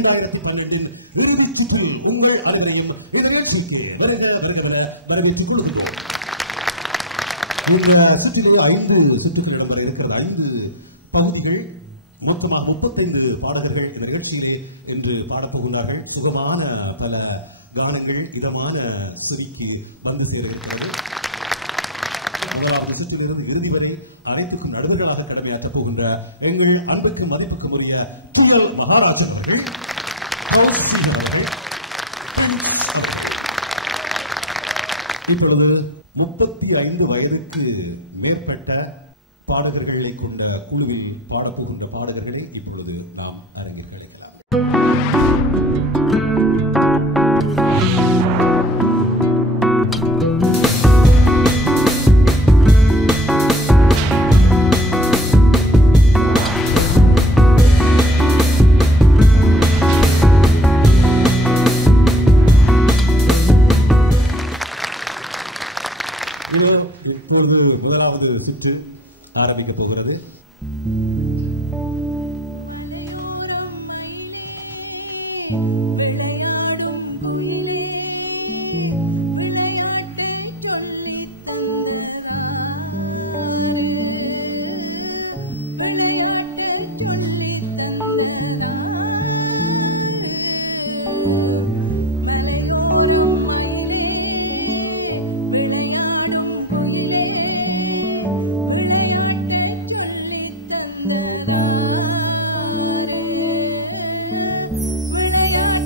2012 இறுதி சுற்றில் உங்கள் அனைவரையும் நிகழ்ச்சிக்கு வரவேற்றுக் கொள்கிறோம். இந்த சுற்றில் 5 சுற்றுகள் இடம்பெற இருக்கிற 5 பகுதிகள், மொத்தமாக 35 பாடகர்கள் இந்த நிகழ்ச்சியிலே என்று பாடப்போகிறார்கள். சுகமான பல கானங்கள் இதமான சுருக்கி வந்து சேர்க்கிறது. முதலாவது சுற்றிலிருந்து இறுதி வரை அனைத்துக்கும் நடுவர்களாக கடமையாற்றப் போகின்ற எங்கள் அன்புக்கு மதிப்புக்கு உரிய துயல் மகாராஜன் அவர்கள், இப்பொழுது 35 வயதுக்கு மேற்பட்ட பாடகர்களை கொண்ட குழுவில் பாடப்போகின்ற பாடகர்களை இப்பொழுது நாம் அரங்கில் கிடைக்கலாம். இப்போது முதலாவது சுற்று ஆரம்பிக்கப் போகிறது. Yeah.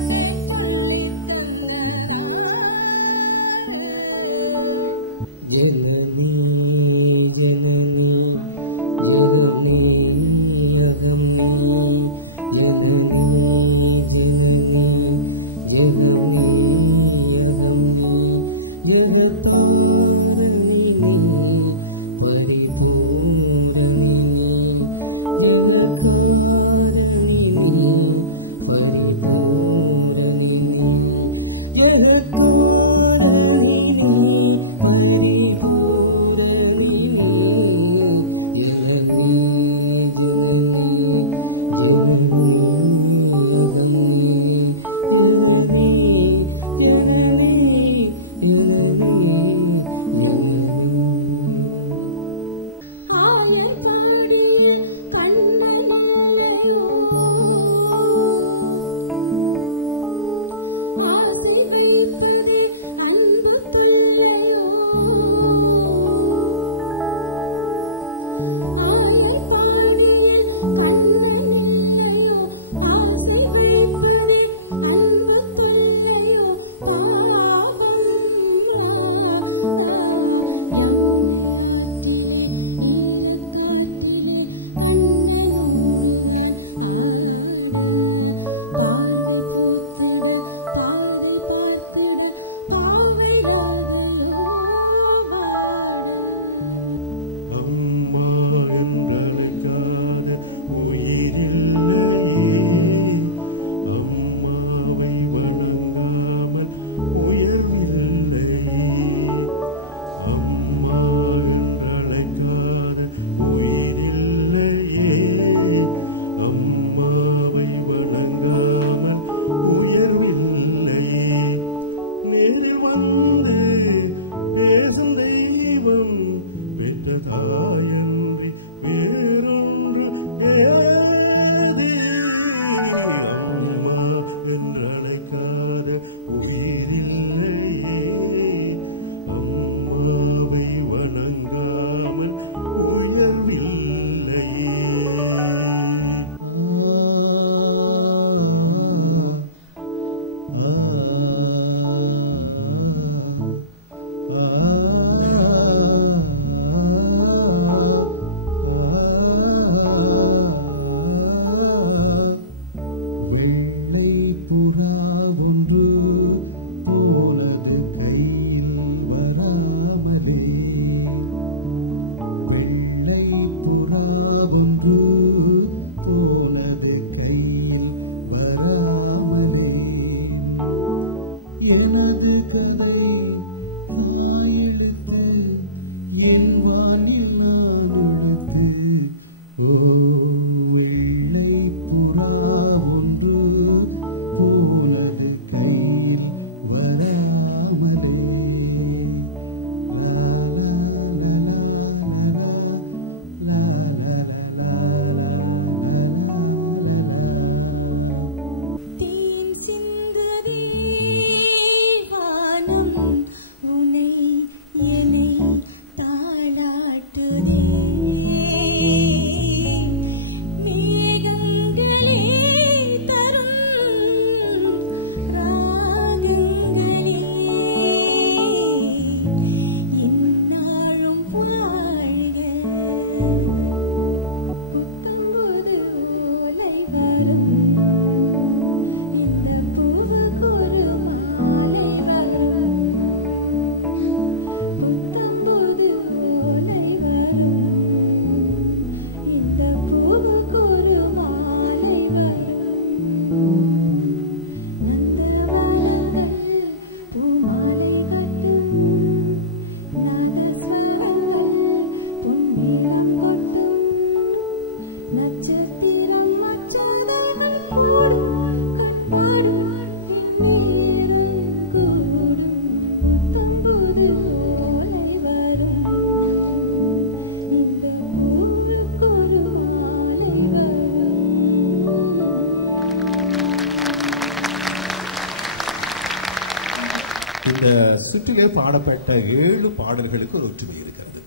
இந்த சுற்றிலே பாடப்பட்ட 7 பாடல்களுக்கு ஒரு ஒற்றுமை இருக்கிறது.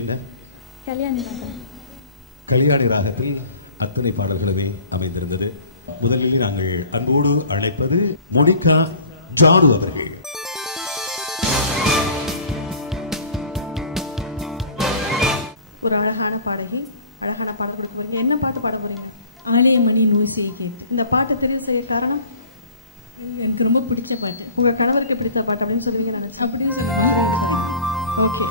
என்ன? கல்யாணி ராகத்தில் அத்தனை பாடல்களுமே அமைந்திருந்தது. முதலில் நாங்கள் அன்போடு அழைப்பது மோனிகா ஜானு அவர்கள். ஒரு அழகான பாடகி, அழகான பாட்டு கொடுக்க போறீங்க. என்ன பாட்டு பாட போறீங்க? ஆலயமணி நூல் செய்ய கேட்டு. இந்த பாட்டை தெரிவு செய்ய காரணம்? எனக்கு ரொம்ப பிடிச்ச பாட்டு. உங்க கணவருக்கு பிடித்த பாட்டு அப்படின்னு சொல்லுவீங்க நினைச்சேன். அப்படின்னு சொல்லுவாங்க. ஓகே.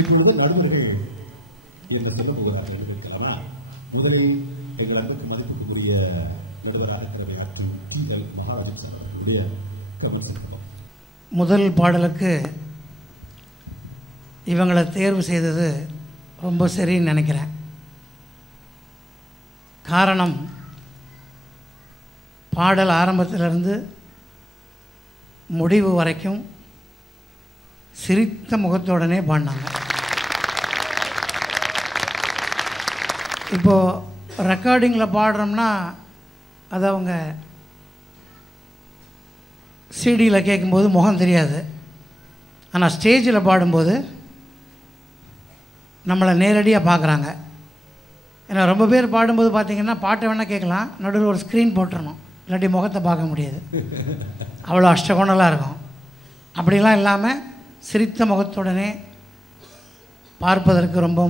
இப்பொழுது நடுவர்கள் என்ன சொல்ல போகிறார்கள் என்று இருக்கலாமா? முதலில் எங்கள் அன்புக்கு மதிப்புக்குரிய நடுவராக இருக்கிற மகாராஜன் அவர்களுடைய கவனம். முதல் பாடலுக்கு இவங்களை தேர்வு செய்தது ரொம்ப சரின்னு நினைக்கிறேன். காரணம், பாடல் ஆரம்பத்திலிருந்து முடிவு வரைக்கும் சிரித்த முகத்தோடனே பாடினாங்க. இப்போது ரெக்கார்டிங்கில் பாடுறோம்னா அது அவங்க சிடியில் கேட்கும்போது முகம் தெரியாது. ஆனால் ஸ்டேஜில் பாடும்போது நம்மளை நேரடியாக பார்க்குறாங்க. ஏன்னா ரொம்ப பேர் பாடும்போது பார்த்திங்கன்னா பாட்டை வேணால் கேட்கலாம், நடுவில் ஒரு ஸ்க்ரீன் போட்டுறணும் இல்லாட்டி முகத்தை பார்க்க முடியாது, அவ்வளோ அஷ்டகோணலாக இருக்கும். அப்படிலாம் இல்லாமல் சிரித்த முகத்துடனே பார்ப்பதற்கு ரொம்ப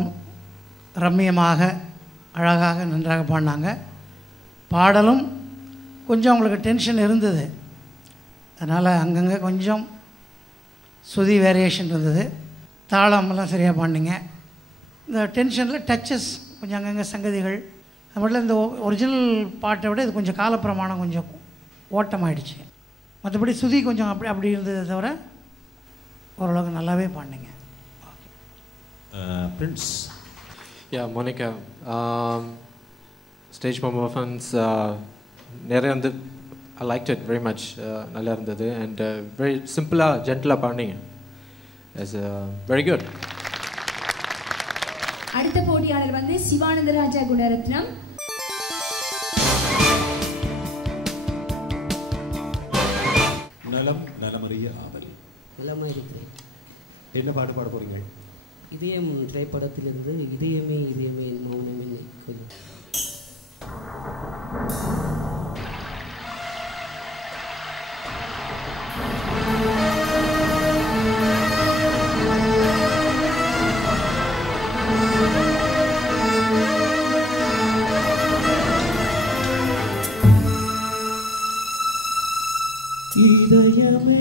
ரம்மியமாக அழகாக நன்றாக பாடினாங்க. பாடலும் கொஞ்சம் அவங்களுக்கு டென்ஷன் இருந்தது, அதனால் அங்கங்கே கொஞ்சம் சுதி வேரியேஷன் இருந்தது. தாளமெல்லாம் சரியாக பாடினீங்க. இந்த டென்ஷனில் டச்சஸ் கொஞ்சம் அங்கங்கே சங்கதிகள், அது மட்டும் இந்த ஒரிஜினல் பாட்டை விட இது கொஞ்சம் காலப்பிரமாணம் கொஞ்சம் ஓட்டமாயிடுச்சு. மற்றபடி சுதி கொஞ்சம் அப்படி இருந்ததை தவிர ஓரளவுக்கு நல்லாவே பாடினீங்க. பிரின்ஸ். மோனிகா ஸ்டேஜ் பர்ஃபார்மன்ஸ் நிறைய வந்து I like it very much. நல்லா இருந்தது அண்ட் வெரி சிம்பிளாக ஜென்டலாக பாடினீங்க. It's very good. அடுத்த போட்டியாளர் வந்து சிவானந்தராஜா குணரத்னம். நலம் நலமறிய ஆவல். நலமாக இருக்கிறேன். என்ன பாட்டு பாட போறீங்க? இதயம் திரைப்படத்திலிருந்து இதயமே இதயமே மௌனமே கொஞ்சம். இதயமே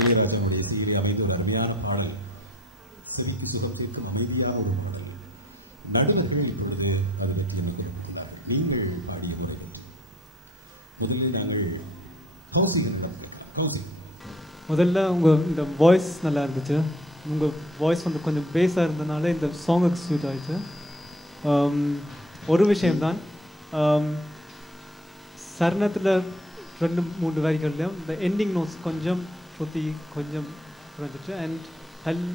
இளையராஜனுடைய இசையிலே அமைந்த ஒரு அருமையான பாடல், செவிக்கு சுகத்திற்கும் அமைதியாக ஒரு பாடல். நடிகர்கள் இப்பொழுது அது பற்றி அமைக்கிறார். நீங்கள் பாடிய முறை முதலில் நாங்கள் முதல்ல உங்கள் இந்த வாய்ஸ் நல்லா இருந்துச்சு. உங்கள் வாய்ஸ் வந்து கொஞ்சம் பேஸாக இருந்ததுனால இந்த சாங்குக்கு சூட் ஆயிடுச்சு. ஒரு விஷயம்தான், சரணத்தில் 2-3 வரிகள்லையும் இந்த எண்டிங் நோட்ஸ் கொஞ்சம் ஸ்ருதி கொஞ்சம் குறைஞ்சிச்சு. அண்ட்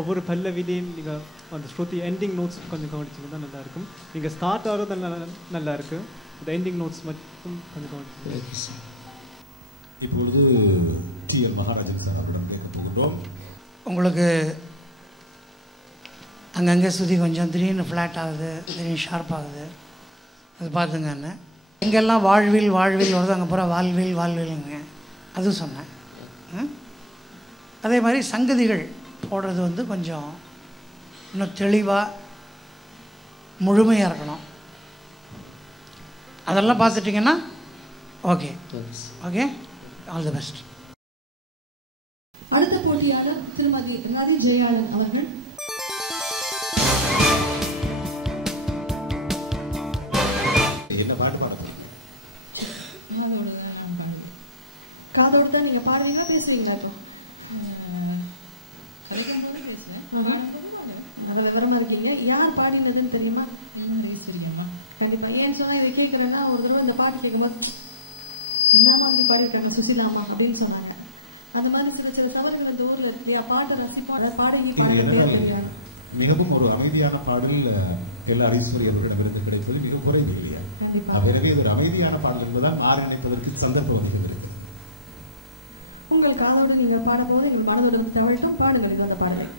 ஒவ்வொரு பல்லவிலையும் நீங்கள் அந்த ஸ்ருதி எண்டிங் நோட்ஸ் கொஞ்சம் கவனிச்சிங்கன்னா தான் நல்லாயிருக்கும். நீங்கள் ஸ்டார்ட் ஆகிறது நல்லா இருக்குது, இந்த எண்டிங் நோட்ஸ் மட்டும் கொஞ்சம் கவனிச்சு. இப்பொழுது டி.எம். மகாராஜன் சார் அவரிடம் கேட்க போகிறோம். உங்களுக்கு அங்கங்கே சுதி கொஞ்சம் திடீர்னு ஃப்ளாட் ஆகுது, திடீர்னு ஷார்ப் ஆகுது, அது பார்த்துங்கன்னு. எங்கெல்லாம் வாழ்வில் வாழ்வில் வருது அங்கே பூரா வாழ்வில் வாழ்வில்ங்க, அதுவும் சொன்னேன். அதே மாதிரி சங்கதிகள் போடுறது வந்து கொஞ்சம் இன்னும் தெளிவாக முழுமையாக இருக்கணும். அதெல்லாம் பார்த்துட்டிங்கன்னா okay okay, all the best. அடுத்த போட்டியாளர் திருமதி நதி ஜெயாளன் அவர்கள். என்ன பாட்டு பாடுறீங்க? காதோட்ட நீங்க பாடுவீங்களா பேசுவீங்களா? நல்லா விவரமா இருக்கீங்க. யார் பாடினதுன்னு தெரியுமா? கண்டிப்பா. ஏன்னு சொன்னா இதை கேட்கறேன்னா ஒரு தடவை இந்த பாட்டு கேட்கும்போது என்னமா அப்படி பாடிட்டாங்க சுசிலாமா அப்படின்னு சொன்னாங்க. அந்த மாதிரி சில சபைகள் இந்த ஊர்ல இருக்கு, பாட்டை ரசிப்பா பாடகி பாட மிகவும் ஒரு அமைதியான பாடல் எல்லா ஈஸ்வரி அவர்களிடமிருந்து கிடைப்பது மிக குறைவு இல்லையா? பிறகு ஒரு அமைதியான பாடல் என்பதால் மாறி நினைப்பதற்கு சந்தர்ப்பம் வருகிறது. உங்கள் காதோடு நீங்க பாடும்போது எங்கள் மனதிலும் தவழ்த்தும் பாடுங்களுக்கு அந்த பாடல்.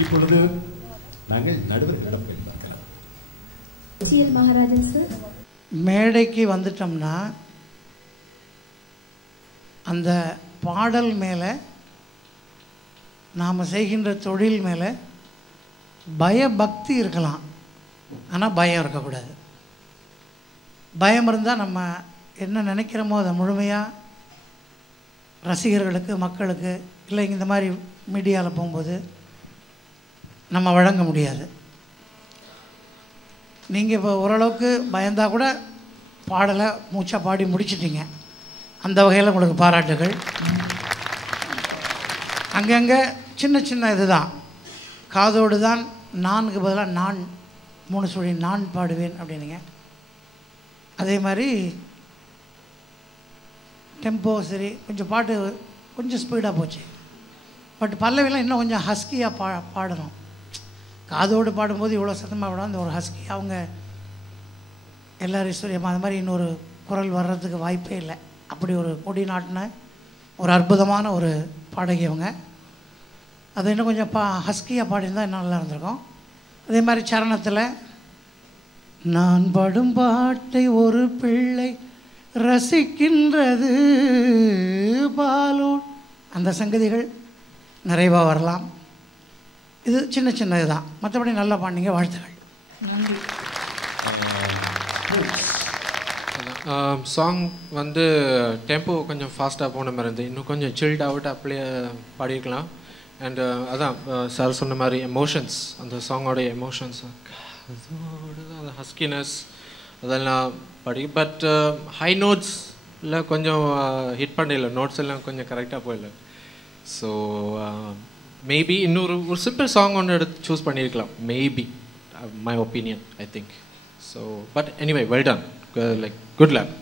இப்பொழுது நாங்கள் நடுவர் நடப்பை பார்க்கலாம். சிஎல் மகாராஜன் சார். மேடைக்கு வந்துட்டோம்னா அந்த பாடல் மேலே நாம் செய்கின்ற தொழில் மேலே பயபக்தி இருக்கலாம், ஆனால் பயம் இருக்கக்கூடாது. பயம் இருந்தால் நம்ம என்ன நினைக்கிறோமோ அதை முழுமையாக ரசிகர்களுக்கு, மக்களுக்கு, இல்லை இந்த மாதிரி மீடியாவில் போகும்போது நம்ம வழங்க முடியாது. நீங்கள் இப்போ ஓரளவுக்கு பயந்தால் கூட பாடலை மூச்சா பாடி முடிச்சிட்டிங்க. அந்த வகையில் உங்களுக்கு பாராட்டுகள். அங்கங்கே சின்ன சின்ன இதுதான், காதோடு தான் நான்கு பதிலாக நான் 3 சொல்லி நான் பாடுவேன் அப்படின்னுங்க. அதே மாதிரி டெம்போ சரி, கொஞ்சம் பாட்டு கொஞ்சம் ஸ்பீடாக போச்சு. பட் பல்லவிலாம் இன்னும் கொஞ்சம் ஹஸ்கியாக பாடணும். காதோடு பாடும்போது இவ்வளோ சத்தமாக பாடும், அந்த ஒரு ஹஸ்கி அவங்க எல்லாரும் ஈஸ்வரியமாக அந்த மாதிரி இன்னொரு குரல் வர்றதுக்கு வாய்ப்பே இல்லை. அப்படி ஒரு கொடி நாட்டின ஒரு அற்புதமான ஒரு பாடகி அவங்க. அதை இன்னும் கொஞ்சம் ஹஸ்கியாக பாடியிருந்தால் இன்னும் நல்லா இருந்திருக்கும். அதே மாதிரி சரணத்தில் நான் பாடும் பாட்டை ஒரு பிள்ளை ரசிக்கின்றது பாலோன், அந்த சங்கதிகள் நிறைவாக வரலாம். இது சின்ன சின்ன இதுதான், மற்றபடி நல்லா பாண்டிங்க. வாழ்த்துக்கள். நன்றி. சாங் வந்து டெம்போ கொஞ்சம் ஃபாஸ்ட்டாக போன மாதிரி இருந்து இன்னும் கொஞ்சம் சில்ட் அவுட் அப்படியே பாடியிருக்கலாம். அண்டு அதான் சார் சொன்ன மாதிரி எமோஷன்ஸ், அந்த சாங்கோட எமோஷன்ஸ், அந்த ஹஸ்கினஸ் அதெல்லாம் படி. பட் ஹை நோட்ஸில் கொஞ்சம் ஹிட் பண்ணல, நோட்ஸ் எல்லாம் கொஞ்சம் கரெக்டாக போயிடல. ஸோ மேபி இன்னொரு சிம்பிள் சாங் ஒன்று எடுத்து சூஸ் பண்ணியிருக்கலாம், maybe, my opinion, I think. So but anyway, well done, like good luck.